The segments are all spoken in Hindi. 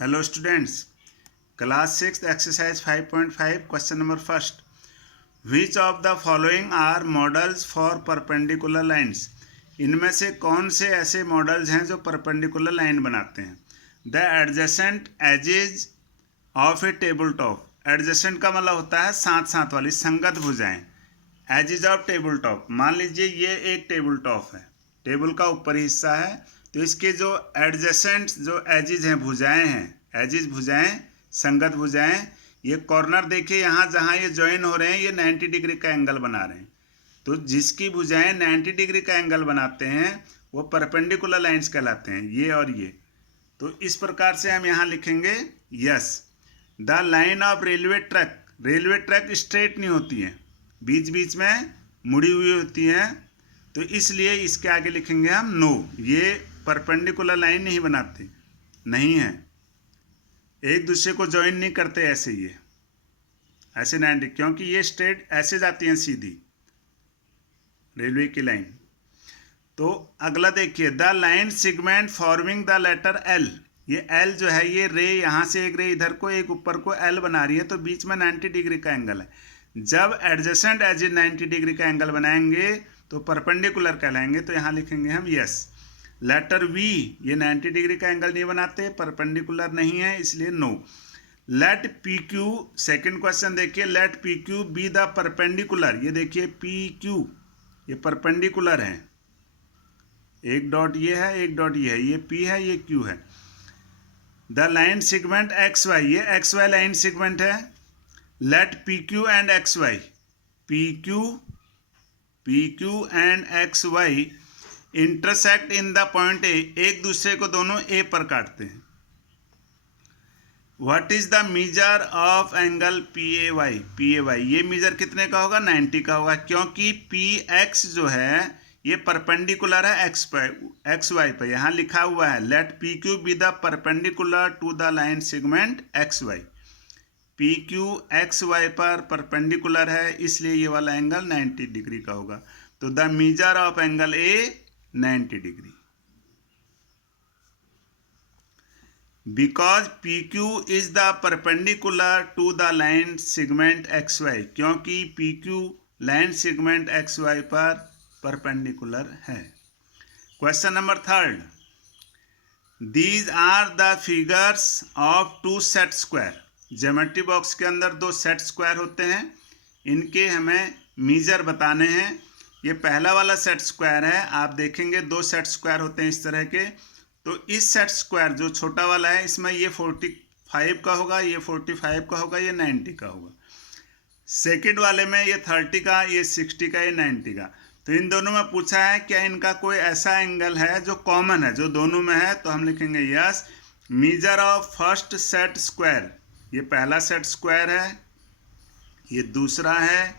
Hello students, class 6 exercise 5.5 question number first. Which of the following are models for perpendicular lines? इनमें से कौन से ऐसे मॉडल्स हैं जो परपेंडिकुलर लाइन बनाते हैं? The adjacent edges of A table top. Adjacent का मतलब होता है साथ साथ वाली, संगत भुजाएं. एजेज ऑफ टेबल टॉप, मान लीजिए ये एक टेबल टॉप है, टेबल का ऊपरी हिस्सा है, तो इसके जो एडजेसेंट जो एजेज हैं, भुजाएं हैं, एजेज भुजाएं, संगत भुजाएं, ये कॉर्नर देखिए यहाँ जहाँ ये ज्वाइन हो रहे हैं, ये 90 डिग्री का एंगल बना रहे हैं. तो जिसकी भुजाएं 90 डिग्री का एंगल बनाते हैं वो परपेंडिकुलर लाइंस कहलाते हैं, ये और ये. तो इस प्रकार से हम यहाँ लिखेंगे yes. The line of railway track, railway track straight नहीं होती है, बीच बीच में मुड़ी हुई होती है, तो इसलिए इसके आगे लिखेंगे हम नो, ये परपेंडिकुलर लाइन नहीं बनाते, नहीं है, एक दूसरे को ज्वाइन नहीं करते ऐसे, ये ऐसे 90, क्योंकि ये स्ट्रेट ऐसे जाती हैं सीधी रेलवे की लाइन. तो अगला देखिए, the line segment forming the letter L. ये एल जो है, ये रे यहाँ से एक रे इधर को, एक ऊपर को एल बना रही है, तो बीच में 90 डिग्री का एंगल है. जब एडजेसेंट एजेज 90 डिग्री का एंगल बनाएंगे तो परपेंडिकुलर कहलाएंगे, तो यहाँ लिखेंगे हम यस. लेटर वी, ये 90 डिग्री का एंगल नहीं बनाते, परपेंडिकुलर नहीं है, इसलिए no. Let P Q, second question देखिए, let P Q be the perpendicular. ये देखिए पी क्यू, ये परपेंडिकुलर है, एक डॉट ये है, एक डॉट ये है, ये पी है, ये क्यू है. The line segment X Y, ये एक्स वाई लाइन सेगमेंट है. Let P Q and X Y, P Q and X Y intersect in the point A, एक दूसरे को दोनों ए पर काटते हैं. What is the measure of angle P A Y, P A Y, ये मेजर कितने का होगा? 90 का होगा, क्योंकि पी एक्स जो है ये परपेंडिकुलर है एक्स वाई पर. यहाँ लिखा हुआ है let P Q be the perpendicular to the line segment X Y. P Q X Y पर परपेंडिकुलर है, इसलिए ये वाला एंगल 90 डिग्री का होगा. तो the measure of angle A 90 degree. Because P Q is the perpendicular to the line segment X Y, क्योंकि P Q line segment X Y पर परपेंडिकुलर है. Question number third, these are the figures of two set square. Geometry box के अंदर दो सेट स्क्वायर होते हैं, इनके हमें मेजर बताने हैं. ये पहला वाला सेट स्क्वायर है, आप देखेंगे दो सेट स्क्वायर होते हैं इस तरह के. तो इस सेट स्क्वायर जो छोटा वाला है, इसमें ये 45 का होगा, ये 45 का होगा, ये 90 का होगा. सेकंड वाले में ये 30 का, ये 60 का, ये 90 का. तो इन दोनों में पूछा है क्या इनका कोई ऐसा एंगल है जो कॉमन है, जो दोनों में है, तो हम लिखेंगे yes. Measure of first set square, ये पहला सेट स्क्वायर है, ये दूसरा है,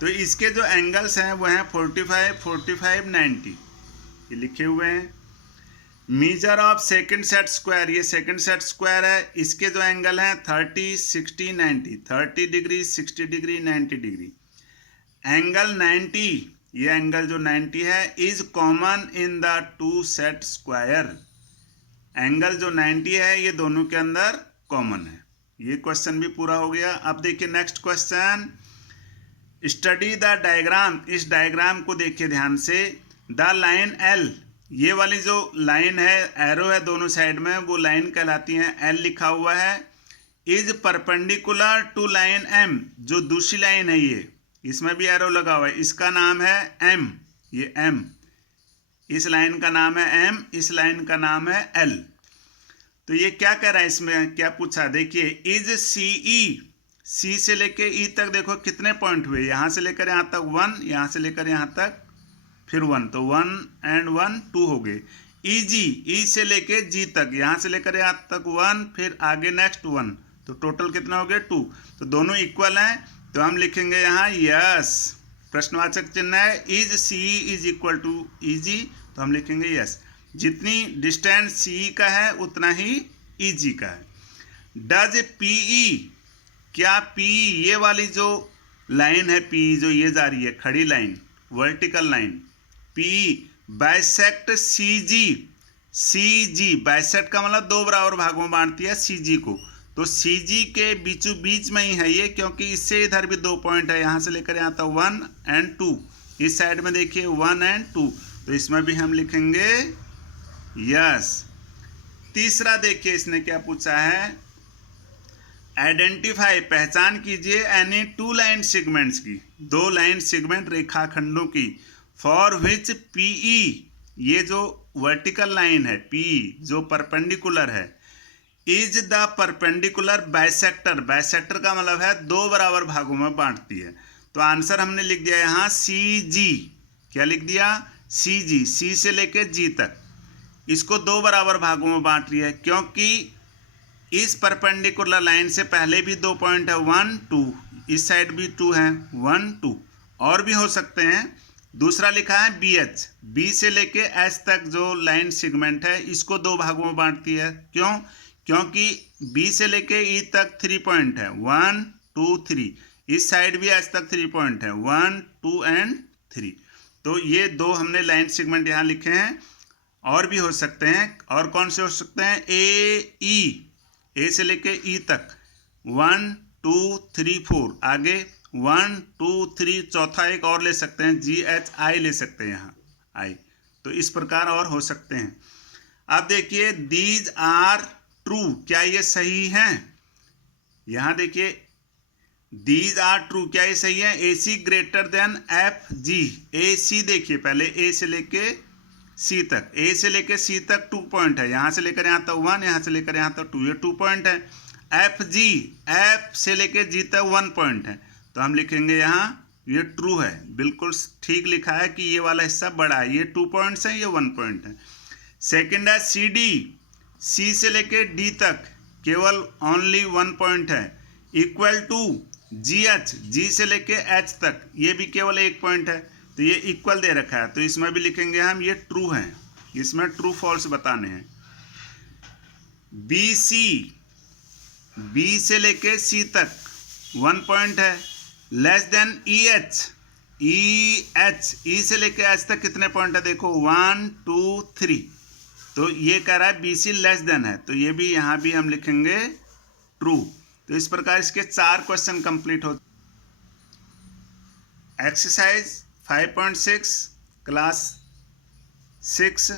तो इसके जो एंगल्स हैं वो हैं 45, 45, 90, ये लिखे हुए हैं. Measure of second set square, ये सेकंड सेट स्क्वायर है, इसके जो एंगल हैं 30, 60, 90, 30 डिग्री, 60 डिग्री, 90 डिग्री. एंगल 90, ये एंगल जो 90 है is common in the two set square. Angle जो 90 है ये दोनों के अंदर कॉमन है. ये क्वेश्चन भी पूरा हो गया. अब देखिए next question, study the diagram. इस डायग्राम को देखिए ध्यान से. द लाइन एल, ये वाली जो लाइन है, एरो है दोनों साइड में, वो लाइन कहलाती है, एल लिखा हुआ है. Is perpendicular to line M, जो दूसरी लाइन है ये, इसमें भी एरो लगा हुआ है, इसका नाम है एम, ये एम, इस लाइन का नाम है एम, इस लाइन का नाम है एल. तो ये क्या कह रहा है, इसमें क्या पूछा, देखिए इज सी ई, सी से लेके ई तक देखो कितने पॉइंट हुए, यहाँ से लेकर यहाँ तक 1, यहाँ से लेकर यहाँ तक फिर 1, तो 1 and 1 2 हो गए. ई जी, ई से लेके जी तक, यहाँ से लेकर यहाँ तक 1, फिर आगे नेक्स्ट 1, तो टोटल कितना हो गया 2. तो दोनों इक्वल हैं, तो हम लिखेंगे यहाँ यस. प्रश्नवाचक चिन्ह है, is C is equal to E G, तो हम लिखेंगे यस. जितनी डिस्टेंस सी का है उतना ही ई जी का है. डज पी ई, क्या पी, ये वाली जो लाइन है पी, जो ये जा रही है खड़ी line, vertical line, P bisect C G, C G, bisect का मतलब दो बराबर भागों में बांटती है सी जी को। तो सी जी के बीचों बीच में ही है ये, क्योंकि इससे इधर भी 2 पॉइंट है, यहाँ से लेकर यहाँ तक 1 और 2, इस साइड में देखिए 1 और 2, तो इसमें भी हम लिखेंगे यस। तीसरा देखिए इसने क्या पूछा है, आइडेंटिफाई, पहचान कीजिए एनी 2 लाइन सेगमेंट्स की, 2 लाइन सेगमेंट रेखाखंडों की, फॉर विच पीई, ये जो वर्टिकल लाइन है पीई जो परपेंडिकुलर है, is the perpendicular bisector, bisector का मतलब है दो बराबर भागों में बांटती है। तो आंसर हमने लिख दिया यहाँ सी जी, क्या लिख दिया, सी जी, सी से लेके जी तक इसको दो बराबर भागों में बांट रही है, क्योंकि इस परपेंडिकुलर लाइन से पहले भी 2 पॉइंट है 1 2, इस साइड भी 2 है 1 2, और भी हो सकते हैं। दूसरा लिखा है बी एच, बी से लेके एच तक जो लाइन सेगमेंट है इसको दो भागों में बांटती है, क्यों, क्योंकि बी से लेके ई तक 3 पॉइंट है 1 2 3, इस साइड भी एच तक 3 पॉइंट है 1 2 और 3। तो ये दो हमने लाइन सेगमेंट यहाँ लिखे हैं, और भी हो सकते हैं। और कौन से हो सकते हैं, ए ई, ए से लेके ई तक 1 2 3 4, आगे 1 2 3, चौथा एक और ले सकते हैं जी एच आई ले सकते हैं यहाँ आई, तो इस प्रकार और हो सकते हैं। अब देखिए दीज आर ट्रू, क्या ये सही हैं, यहाँ देखिए दीज आर ट्रू, क्या ये सही है, ए सी ग्रेटर देन एफ जी, ए सी देखिए पहले ए से लेके सी तक, ए से लेके सी तक 2 पॉइंट है, यहाँ से लेकर यहाँ तक 1, यहाँ से लेकर यहाँ तक 2, ये 2 पॉइंट है। एफ जी, एफ से लेके जी तक 1 पॉइंट है, तो हम लिखेंगे यहाँ ये ट्रू है, बिल्कुल ठीक लिखा है कि ये वाला हिस्सा बड़ा है, ये 2 पॉइंट्स है, ये 1 पॉइंट है। सेकेंड है सी डी, सी से लेके डी तक केवल ओनली 1 पॉइंट है, इक्वल टू जी एच, जी से लेके एच तक ये भी केवल 1 पॉइंट है, तो ये इक्वल दे रखा है, तो इसमें भी लिखेंगे हम ये ट्रू है, इसमें ट्रू फॉल्स बताने हैं। बी सी, बी से लेके सी तक 1 पॉइंट है, less than E H, E H, E से लेके एच तक कितने पॉइंट है देखो 1 2 3, तो ये कह रहा है बी सी लेस देन है, तो ये भी यहाँ भी हम लिखेंगे ट्रू। तो इस प्रकार इसके 4 क्वेश्चन कंप्लीट हो। Exercise 5.6 class 6,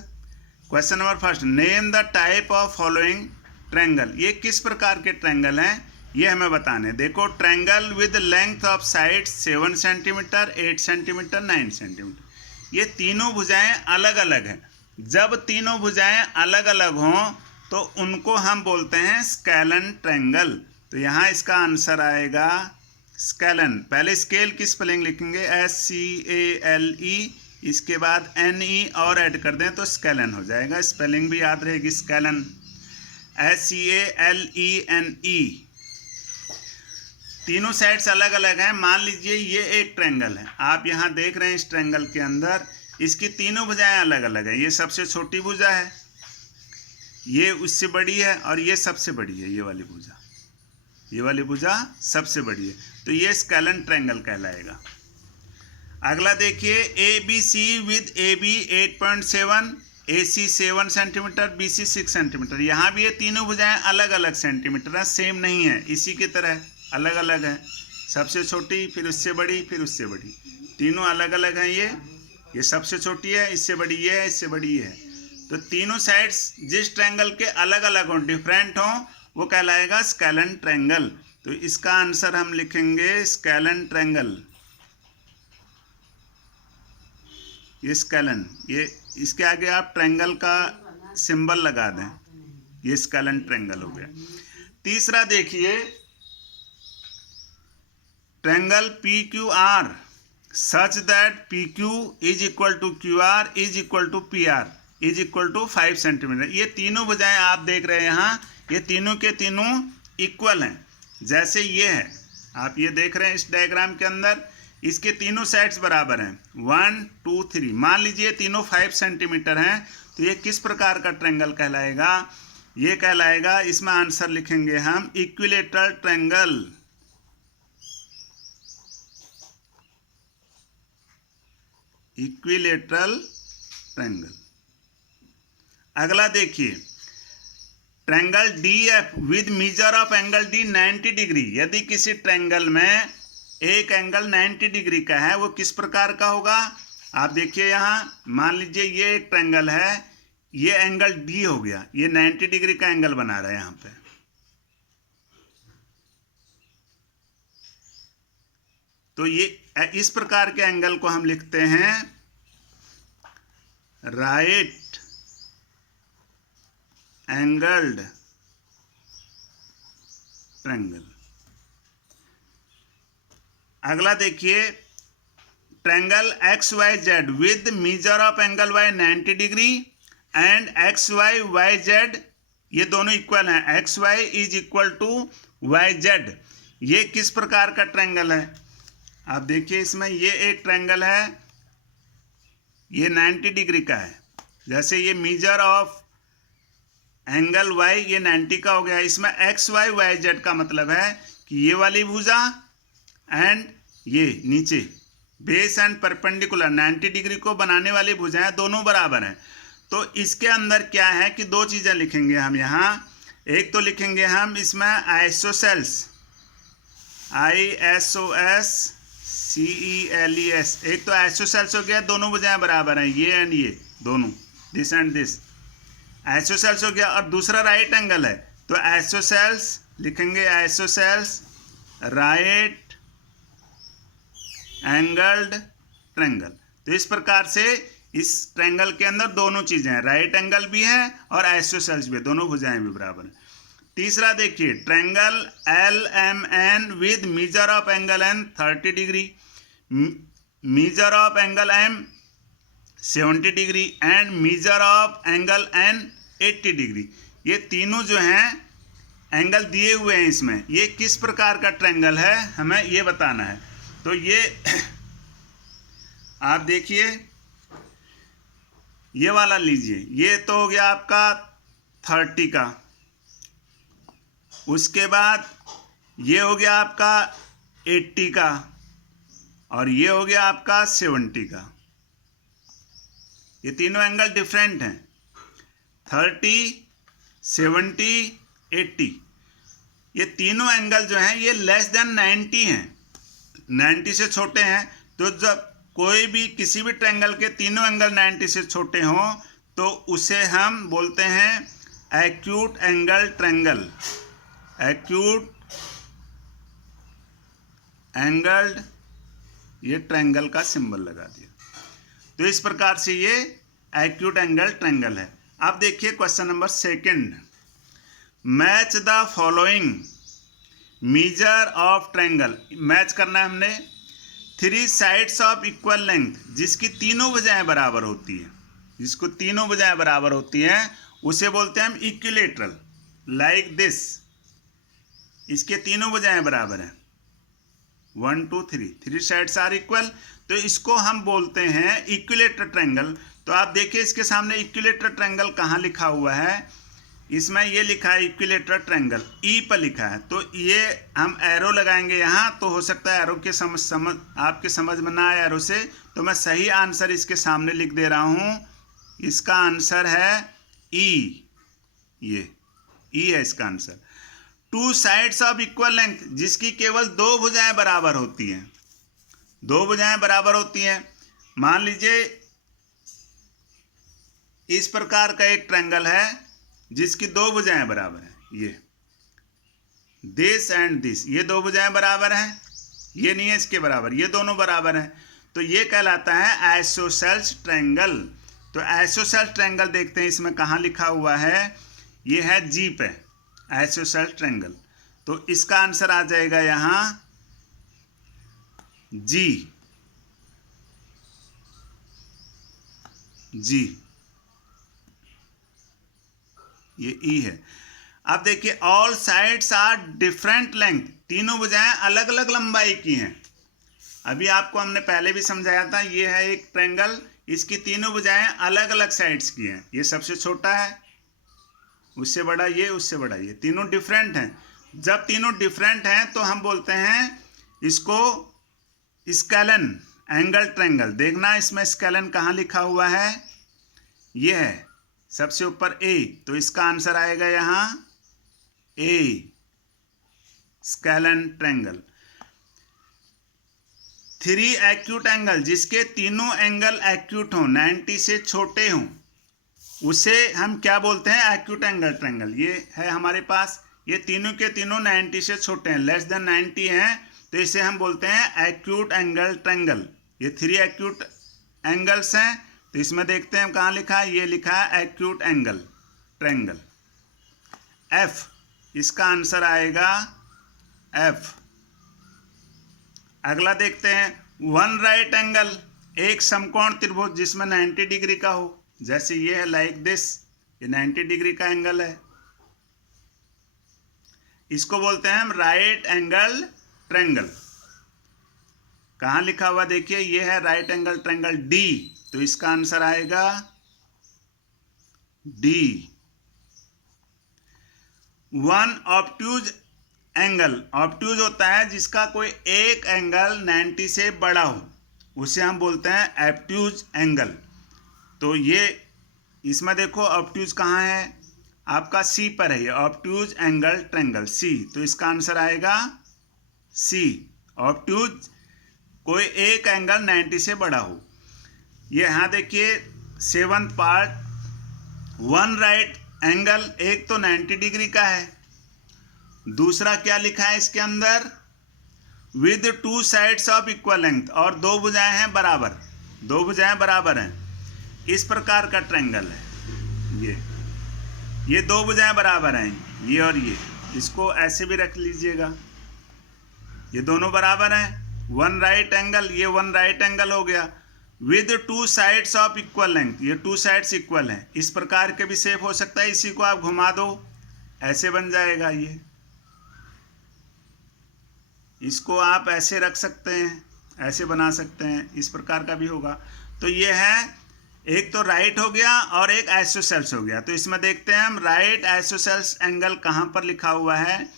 question number first, name the type of following triangle, ये किस प्रकार के ट्रायंगल हैं ये हमें बताने। देखो triangle with length of side 7 centimetre 8 centimetre 9 centimetre, ये तीनों भुजाएं अलग अलग हैं। जब तीनों भुजाएं अलग अलग हों तो उनको हम बोलते हैं स्केलन ट्रायंगल। तो यहाँ इसका आंसर आएगा स्केलन। पहले स्केल की स्पेलिंग लिखेंगे SCALE, इसके बाद NE और ऐड कर दें तो स्केलन हो जाएगा, स्पेलिंग भी याद रहेगी स्केलन, SCALENE। तीनों साइड्स अलग अलग हैं। मान लीजिए ये एक ट्रायंगल है, आप यहाँ देख रहे हैं इस ट्रायंगल के अंदर इसकी तीनों भुजाएं अलग अलग है। ये सबसे छोटी भुजा है, ये उससे बड़ी है, और ये सबसे बड़ी है, ये वाली भुजा, ये वाली भुजा सबसे बड़ी है, तो ये स्केलन ट्रायंगल कहलाएगा। अगला देखिए A B C with A B 8.7, A C 7 centimetre, B C 6 centimetre, यहाँ भी ये तीनों भुजाएं अलग अलग सेंटीमीटर है, सेम नहीं है, इसी की तरह अलग अलग है, सबसे छोटी फिर उससे बड़ी फिर उससे बड़ी, तीनों अलग अलग हैं। ये सबसे छोटी है, इससे बड़ी ये है, इससे बड़ी ये है। तो तीनों साइड्स जिस ट्रायंगल के अलग अलग हों, डिफरेंट हों, वो कहलाएगा स्केलन ट्रायंगल। तो इसका आंसर हम लिखेंगे स्केलन ट्रायंगल, ये स्केलन, ये इसके आगे आप ट्रायंगल का सिंबल लगा दें, ये स्केलन ट्रायंगल हो गया। तीसरा देखिए triangle PQR such that PQ is equal to QR is equal to PR is equal to 5 centimetre. ये तीनों भुजाएं आप देख रहे हैं यहाँ, ये तीनों के तीनों इक्वल हैं। जैसे ये है, आप ये देख रहे हैं इस डायग्राम के अंदर, इसके तीनों साइड्स बराबर हैं 1 2 3। मान लीजिए तीनों 5 सेंटीमीटर हैं, तो ये किस प्रकार का ट्रायंगल कहलाएगा, ये कहलाएगा, इसमें आंसर लिखेंगे हम इक्विलेटरल ट्रायंगल। Equilateral triangle. अगला देखिए, triangle D F with measure of angle D 90 degree. यदि किसी ट्रायंगल में एक एंगल 90 डिग्री का है, वो किस प्रकार का होगा? आप देखिए यहाँ, मान लीजिए ये एक ट्रायंगल है, ये एंगल डी हो गया, ये 90 डिग्री का एंगल बना रहा है यहाँ पे। तो ये इस प्रकार के एंगल को हम लिखते हैं राइट एंगल्ड ट्रायंगल। अगला देखिए, triangle X Y Z with measure of angle Y 90 degree and X Y Y Z, ये दोनों इक्वल हैं, X Y is equal to Y Z. ये किस प्रकार का ट्रायंगल है? आप देखिए, इसमें ये एक ट्रायंगल है, ये 90 डिग्री का है। जैसे ये मेजर ऑफ एंगल y ये 90 का हो गया। इसमें एक्स वाई वाई जेड का मतलब है कि ये वाली भुजा एंड ये नीचे बेस एंड परपेंडिकुलर 90 डिग्री को बनाने वाली भुजाएं दोनों बराबर हैं। तो इसके अंदर क्या है कि दो चीज़ें लिखेंगे हम यहाँ। एक तो लिखेंगे हम इसमें आइसोसेल्स, ISOSCELES। एक तो आइसोसेल्स हो गया, दोनों भुजाएं बराबर हैं, ये एंड ये दोनों, दिस एंड दिस आइसोसेल्स हो गया। और दूसरा राइट एंगल है, तो आइसोसेल्स लिखेंगे, आइसोसेल्स राइट एंगल्ड ट्रायंगल। तो इस प्रकार से इस ट्रायंगल के अंदर दोनों चीजें हैं, राइट एंगल भी है और आइसोसेल्स भी, दोनों भुजाएं भी बराबर हैं। तीसरा देखिए, triangle LMN with measure of angle N 30 degree, major of angle M 70 degree and major of angle N 80 degree. ये तीनों जो हैं एंगल दिए हुए हैं इसमें, ये किस प्रकार का ट्रायंगल है हमें ये बताना है। तो ये आप देखिए, ये वाला लीजिए, ये तो हो गया आपका 30 का, उसके बाद ये हो गया आपका 80 का और ये हो गया आपका 70 का। ये तीनों एंगल डिफरेंट हैं, 30, 70, 80। ये तीनों एंगल जो हैं ये लेस देन 90 हैं, 90 से छोटे हैं। तो जब कोई भी किसी भी ट्रायंगल के तीनों एंगल 90 से छोटे हों तो उसे हम बोलते हैं acute angle triangle, acute angled, ये ट्रायंगल का सिंबल लगा दिया। तो इस प्रकार से ये एक्यूट एंगल ट्रायंगल है। अब देखिए question number 2, match the following measure of triangle. Match करना है हमने 3 साइड्स ऑफ इक्वल लेंथ, जिसकी तीनों भुजाएं बराबर होती हैं, जिसको तीनों भुजाएं बराबर होती हैं उसे बोलते हैं हम इक्विलेटरल, लाइक दिस। इसके तीनों भुजाएं बराबर हैं, 1 2 3, 3 साइड्स आर इक्वल, तो इसको हम बोलते हैं इक्विलेटरल ट्रायंगल। तो आप देखिए इसके सामने इक्विलेटरल ट्रायंगल कहाँ लिखा हुआ है, इसमें ये लिखा है इक्विलेटरल ट्रायंगल, ई पर लिखा है। तो ये हम एरो लगाएंगे यहाँ, तो हो सकता है एरो के आपके समझ में ना आए एरो से, तो मैं सही आंसर इसके सामने लिख दे रहा हूँ। इसका आंसर है ई, ये ई है इसका answer. 2 sides of equal length, जिसकी केवल 2 भुजाएं बराबर होती हैं, 2 भुजाएं बराबर होती हैं। मान लीजिए इस प्रकार का एक ट्रायंगल है जिसकी 2 भुजाएं बराबर हैं, ये दिस एंड दिस, ये 2 भुजाएं बराबर हैं, ये नहीं है इसके बराबर, ये दोनों बराबर हैं। तो ये कहलाता है आइसोसेल्स ट्रायंगल। तो आइसोसेल्स ट्रायंगल देखते हैं इसमें कहाँ लिखा हुआ है, ये है जी पे, आइसोसेल्स ट्रायंगल। तो इसका आंसर आ जाएगा यहाँ जी, जी, ये ई है। अब देखिए all sides are different length, तीनों भुजाएं अलग अलग लंबाई की हैं। अभी आपको हमने पहले भी समझाया था, ये है एक ट्रायंगल, इसकी तीनों भुजाएं अलग अलग साइड्स की हैं। ये सबसे छोटा है, उससे बड़ा ये, उससे बड़ा ये, तीनों डिफरेंट हैं। जब तीनों डिफरेंट हैं तो हम बोलते हैं इसको स्केलन एंगल ट्रायंगल। देखना इसमें स्केलन कहाँ लिखा हुआ है, ये है सबसे ऊपर ए, तो इसका आंसर आएगा यहाँ ए, स्केलन ट्रायंगल। 3 एक्यूट एंगल, जिसके तीनों एंगल एक्यूट हों, 90 से छोटे हों, उसे हम क्या बोलते हैं? Acute angle triangle. ये है हमारे पास, ये तीनों के तीनों 90 से छोटे हैं, लेस देन 90 हैं, तो इसे हम बोलते हैं एक्यूट एंगल ट्रायंगल। ये 3 एक्यूट एंगल्स हैं, तो इसमें देखते हैं कहाँ लिखा है, ये लिखा है एक्यूट एंगल ट्रायंगल। एफ, इसका आंसर आएगा एफ। अगला देखते हैं, 1 राइट एंगल, एक समकोण त्रिभुज जिसमें 90 डिग्री का हो, जैसे ये है लाइक दिस, ये 90 डिग्री का एंगल है, इसको बोलते हैं हम राइट एंगल ट्रायंगल। कहाँ लिखा हुआ देखिए, ये है राइट एंगल ट्रायंगल डी, तो इसका आंसर आएगा डी। 1 ऑब्ट्यूज एंगल, ऑब्ट्यूज होता है जिसका कोई एक एंगल 90 से बड़ा हो, उसे हम बोलते हैं एब्ट्यूज एंगल। तो ये इसमें देखो ऑब्ट्यूज कहाँ है, आपका सी पर है, ये ऑब्ट्यूज एंगल ट्रायंगल सी, तो इसका आंसर आएगा सी, ऑब्ट्यूज कोई एक एंगल 90 से बड़ा हो। ये यहाँ देखिए 7th पार्ट, 1 राइट एंगल, एक तो 90 डिग्री का है, दूसरा क्या लिखा है इसके अंदर, with 2 sides of equal length, और 2 भुजाएं हैं बराबर, 2 भुजाएं बराबर हैं, इस प्रकार का ट्रायंगल है ये 2 भुजाएं बराबर हैं, ये और ये, इसको ऐसे भी रख लीजिएगा, ये दोनों बराबर हैं। 1 राइट एंगल, ये 1 राइट एंगल हो गया, with 2 sides of equal length, ये 2 साइड्स इक्वल हैं, इस प्रकार के भी शेप हो सकता है, इसी को आप घुमा दो ऐसे बन जाएगा, ये इसको आप ऐसे रख सकते हैं, ऐसे बना सकते हैं, इस प्रकार का भी होगा। तो ये है, एक तो राइट हो गया और एक आइसोसेल्स हो गया। तो इसमें देखते हैं हम, राइट आइसोसेल्स एंगल कहाँ पर लिखा हुआ है,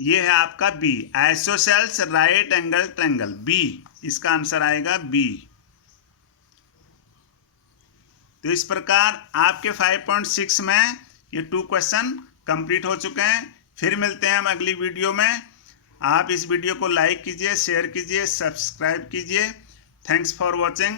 ये है आपका B, isosceles right angle triangle B, इसका आंसर आएगा बी। तो इस प्रकार आपके 5.6 में ये 2 क्वेश्चन कंप्लीट हो चुके हैं। फिर मिलते हैं हम अगली वीडियो में। आप इस वीडियो को लाइक कीजिए, शेयर कीजिए, सब्सक्राइब कीजिए। Thanks for watching.